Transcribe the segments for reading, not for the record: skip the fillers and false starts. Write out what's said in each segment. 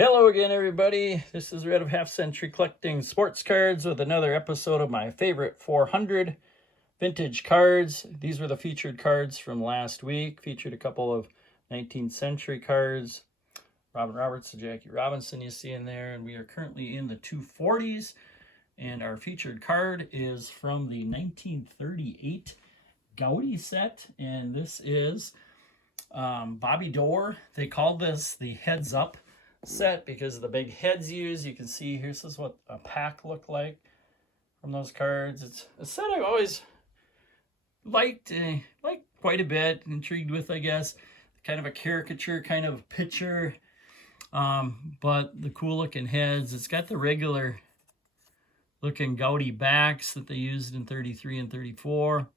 Hello again, everybody. This is Red of Half Century collecting sports cards with another episode of my favorite 400 vintage cards. These were the featured cards from last week. Featured a couple of 19th century cards. Robin Roberts and Jackie Robinson you see in there. And we are currently in the 240s. And our featured card is from the 1938 Gaudy set. And this is Bobby Doerr. They called this the Heads Up set because of the big heads used. You can see here's what a pack looked like from those cards. It's a set I've always liked quite a bit, intrigued with, I guess. Kind of a caricature kind of picture, but the cool looking heads. It's got the regular looking Gaudy backs that they used in 33 and 34.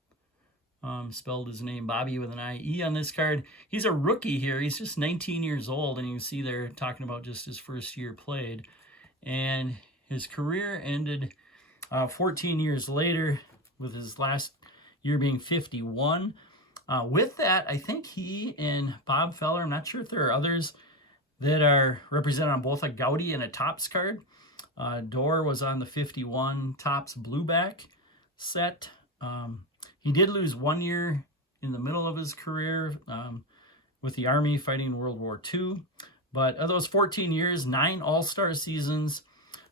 Spelled his name Bobby with an I-E on this card. He's a rookie here. He's just 19 years old, and you can see they're talking about just his first year played. And his career ended 14 years later with his last year being 51. With that, I think he and Bob Feller, I'm not sure if there are others that are represented on both a Gaudy and a Topps card. Doerr was on the 51 Topps Blueback set. He did lose 1 year in the middle of his career with the Army fighting in World War II. But of those 14 years, 9 All-Star seasons,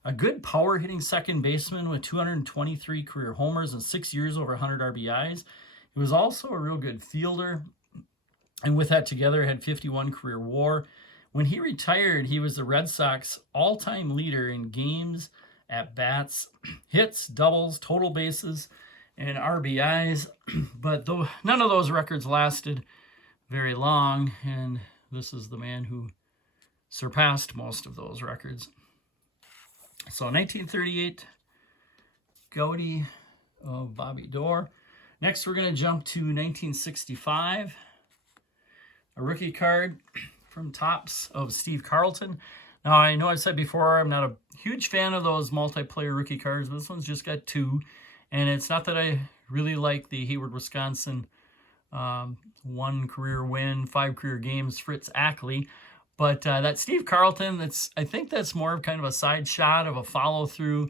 a good power-hitting second baseman with 223 career homers and 6 years over 100 RBIs. He was also a real good fielder, and with that together, had 51 career WAR. When he retired, he was the Red Sox all-time leader in games, at-bats, hits, doubles, total bases, and RBIs, but though none of those records lasted very long, and this is the man who surpassed most of those records. So 1938, Gaudy of Bobby Doerr. Next, we're going to jump to 1965, a rookie card from Topps of Steve Carlton. Now, I know I've said before, I'm not a huge fan of those multiplayer rookie cards, but this one's just got 2. And it's not that I really like the Hayward, Wisconsin 1 career win, 5 career games, Fritz Ackley. But that Steve Carlton, I think that's more of kind of a side shot of a follow through.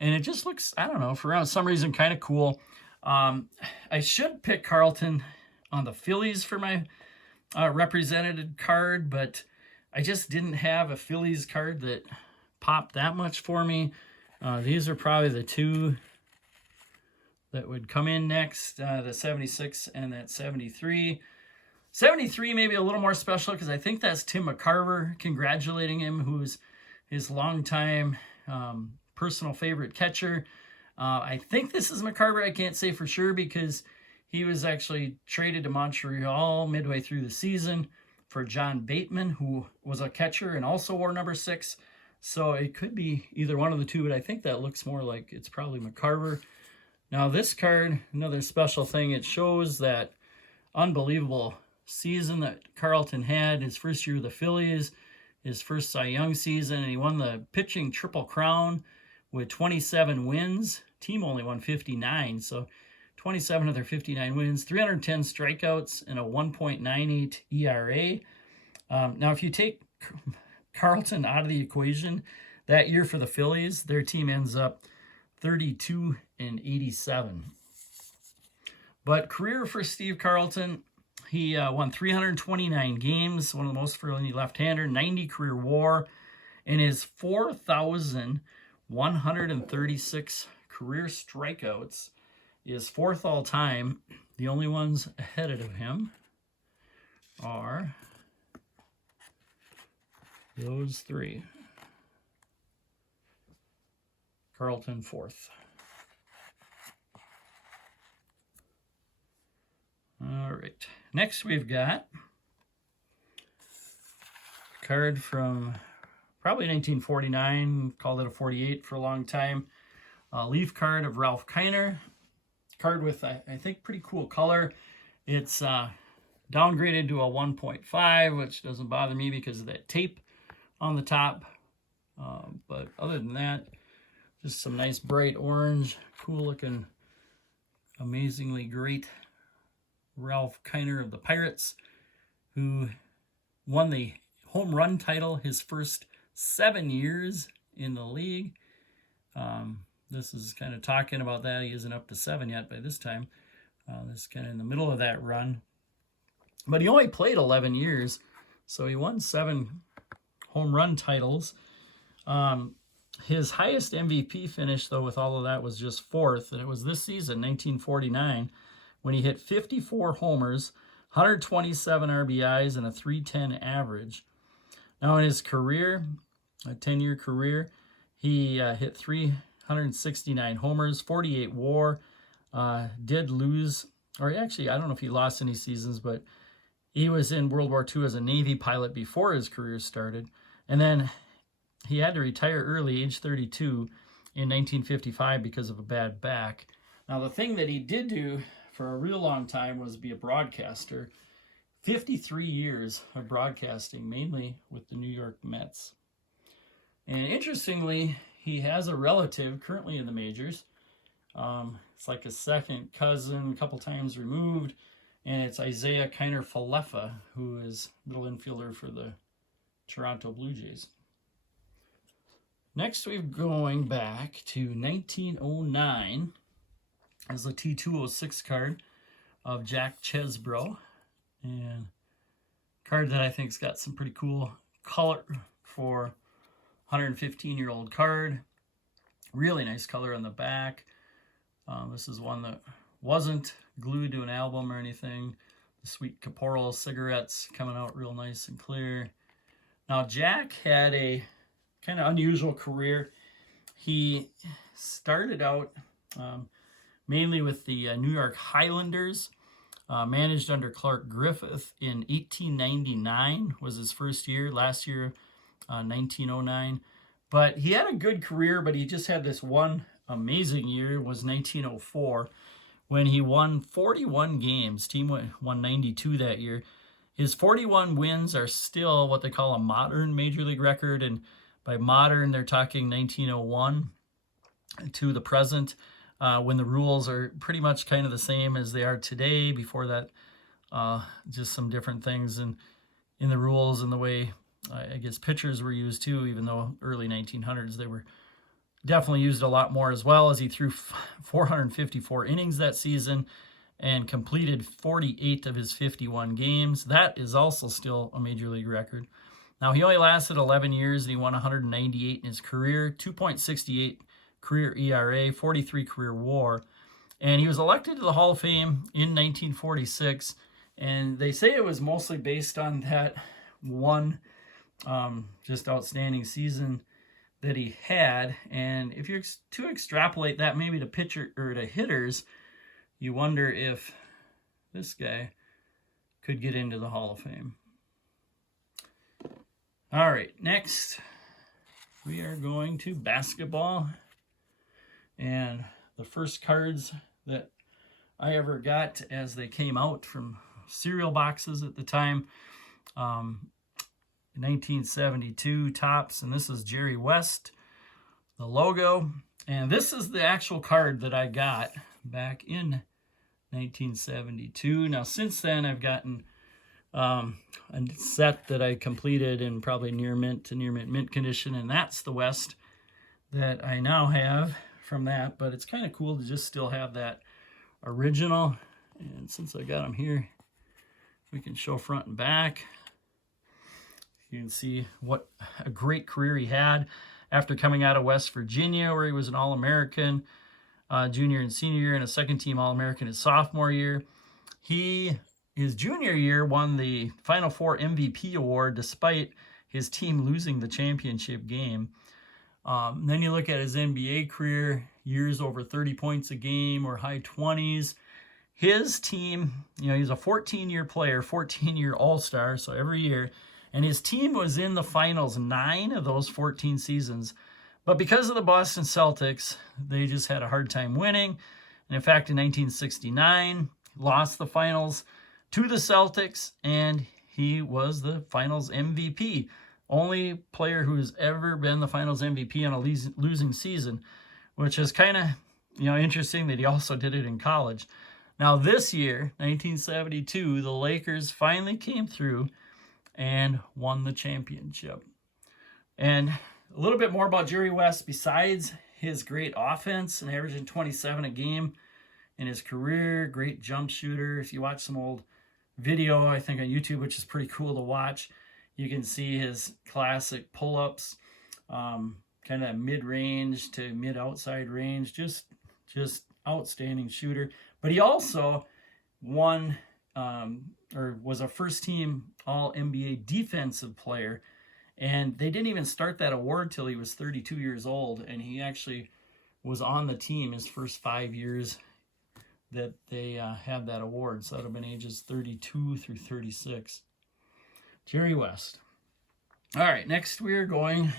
And it just looks, I don't know, for some reason kind of cool. I should pick Carlton on the Phillies for my represented card, but I just didn't have a Phillies card that popped that much for me. These are probably the 2 that would come in next, the 76 and that 73. 73 maybe a little more special because I think that's Tim McCarver congratulating him, who's his longtime personal favorite catcher. I think this is McCarver. I can't say for sure because he was actually traded to Montreal midway through the season for John Bateman, who was a catcher and also wore number 6. So it could be either one of the 2, but I think that looks more like it's probably McCarver. Now this card, another special thing, it shows that unbelievable season that Carlton had, his first year with the Phillies, his first Cy Young season, and he won the pitching Triple Crown with 27 wins. Team only won 59, so 27 of their 59 wins, 310 strikeouts, and a 1.98 ERA. Now if you take Carlton out of the equation, that year for the Phillies, their team ends up 32 and 87. But career for Steve Carlton, he won 329 games, one of the most for any left-hander, 90 career WAR, and his 4,136 career strikeouts is 4th all time. The only ones ahead of him are those 3. Carlton 4th. All right. Next we've got a card from probably 1949. Called it a 48 for a long time. A Leaf card of Ralph Kiner. Card with, I think, pretty cool color. It's downgraded to a 1.5, which doesn't bother me because of that tape on the top. But other than that, just some nice bright orange, cool looking, amazingly great Ralph Kiner of the Pirates, who won the home run title his first 7 years in the league. This is kind of talking about that. He isn't up to 7 yet by this time. This is kind of in the middle of that run. But he only played 11 years, so he won 7 home run titles. His highest MVP finish, though, with all of that was just 4th, and it was this season, 1949, when he hit 54 homers, 127 RBIs, and a .310 average. Now, in his career, a 10-year career, he hit 369 homers, 48 WAR, did lose, or actually, I don't know if he lost any seasons, but he was in World War II as a Navy pilot before his career started. And then he had to retire early, age 32, in 1955 because of a bad back. Now, the thing that he did do for a real long time was be a broadcaster. 53 years of broadcasting, mainly with the New York Mets. And interestingly, he has a relative currently in the majors. It's like a second cousin, a couple times removed, and it's Isaiah Kiner-Falefa, who is middle infielder for the Toronto Blue Jays. Next, we're going back to 1909 as the T206 card of Jack Chesbro. And card that I think's got some pretty cool color for 115-year-old card. Really nice color on the back. This is one that wasn't glued to an album or anything. The sweet Caporal cigarettes coming out real nice and clear. Now, Jack had a kind of unusual career. He started out mainly with the New York Highlanders, managed under Clark Griffith in 1899 was his first year. Last year, 1909. But he had a good career, but he just had this one amazing year, was 1904, when he won 41 games. Team won 92 that year. His 41 wins are still what they call a modern Major League record, and by modern, they're talking 1901 to the present, when the rules are pretty much kind of the same as they are today. Before that, just some different things in the rules and the way, I guess, pitchers were used too, even though early 1900s they were definitely used a lot more as well, as he threw 454 innings that season and completed 48 of his 51 games. That is also still a Major League record. Now, he only lasted 11 years, and he won 198 in his career, 2.68 career ERA, 43 career WAR. And he was elected to the Hall of Fame in 1946, and they say it was mostly based on that one just outstanding season that he had. And if you're to extrapolate that maybe to pitcher or to hitters, you wonder if this guy could get into the Hall of Fame. All right, next we are going to basketball. And the first cards that I ever got as they came out from cereal boxes at the time, 1972 Topps, and this is Jerry West, the logo. And this is the actual card that I got back in 1972. Now, since then, I've gotten a set that I completed in probably near mint to near mint condition, and that's the West that I now have from that. But it's kind of cool to just still have that original. And since I got them here, we can show front and back. You can see what a great career he had after coming out of West Virginia, where he was an All-American junior and senior year, and a second-team All-American his sophomore year. His junior year won the Final Four MVP award despite his team losing the championship game. Then you look at his NBA career, years over 30 points a game or high 20s. His team, he's a 14-year player, 14-year All-Star, so every year. And his team was in the finals 9 of those 14 seasons. But because of the Boston Celtics, they just had a hard time winning. And in fact, in 1969, lost the finals to the Celtics, and he was the finals MVP. Only player who has ever been the finals MVP on a losing season, which is kind of interesting that he also did it in college. Now this year, 1972, the Lakers finally came through and won the championship. And a little bit more about Jerry West. Besides his great offense and averaging 27 a game in his career, great jump shooter. If you watch some old video, I think on YouTube, which is pretty cool to watch, you can see his classic pull-ups, kind of mid-range to mid-outside range, just outstanding shooter. But he also won or was a first-team All-NBA defensive player, and they didn't even start that award till he was 32 years old, and he actually was on the team his first 5 years that they had that award. So that would have been ages 32 through 36. Jerry West. All right, next we're going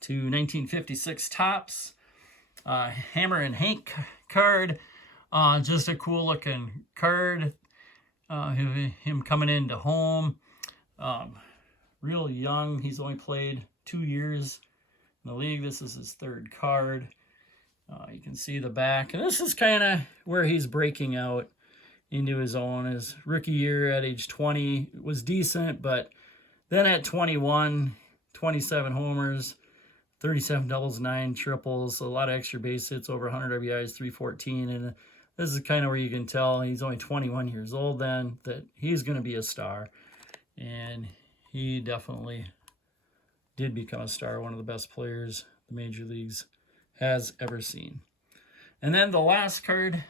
to 1956 Topps. Hammer and Hank card. Just a cool looking card. Him coming into home. Real young. He's only played 2 years in the league. This is his third card. You can see the back. And this is kind of where he's breaking out into his own. His rookie year at age 20 was decent, but then at 21, 27 homers, 37 doubles, 9 triples, a lot of extra base hits, over 100 RBIs, 314. And this is kind of where you can tell he's only 21 years old then, that he's going to be a star. And he definitely did become a star, one of the best players the major leagues has ever seen. And then the last card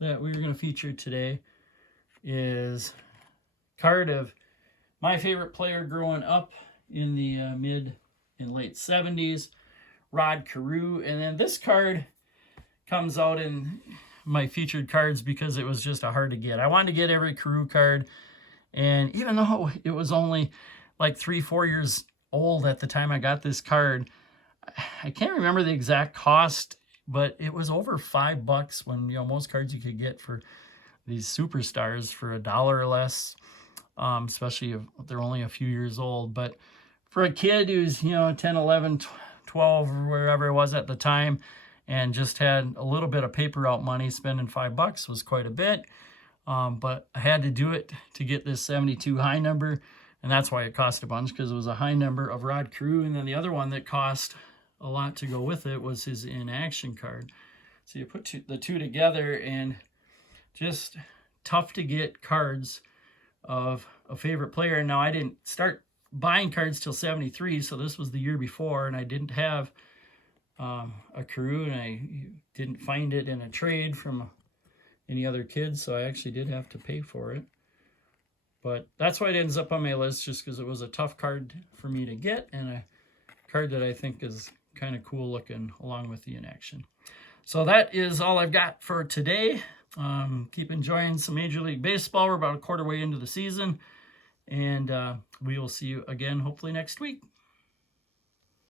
that we're going to feature today is card of my favorite player growing up in the mid and late 70s, Rod Carew. And then this card comes out in my featured cards because it was just hard to get. I wanted to get every Carew card, and even though it was only like 3-4 years old at the time I got this card, I can't remember the exact cost, but it was over $5 when, most cards you could get for these superstars for $1 or less, especially if they're only a few years old. But for a kid who's, 10, 11, 12, or wherever it was at the time, and just had a little bit of paper out money, spending $5 was quite a bit. But I had to do it to get this 72 high number, and that's why it cost a bunch, because it was a high number of Rod Carew. And then the other one that cost a lot to go with it was his in-action card. So you put the two together, and just tough to get cards of a favorite player. Now, I didn't start buying cards till 73, so this was the year before, and I didn't have a Carew, and I didn't find it in a trade from any other kids, so I actually did have to pay for it. But that's why it ends up on my list, just because it was a tough card for me to get, and a card that I think is kind of cool looking along with the in-action. So that is all I've got for today. Keep enjoying some Major League Baseball. We're about a quarter way into the season, and we will see you again hopefully next week.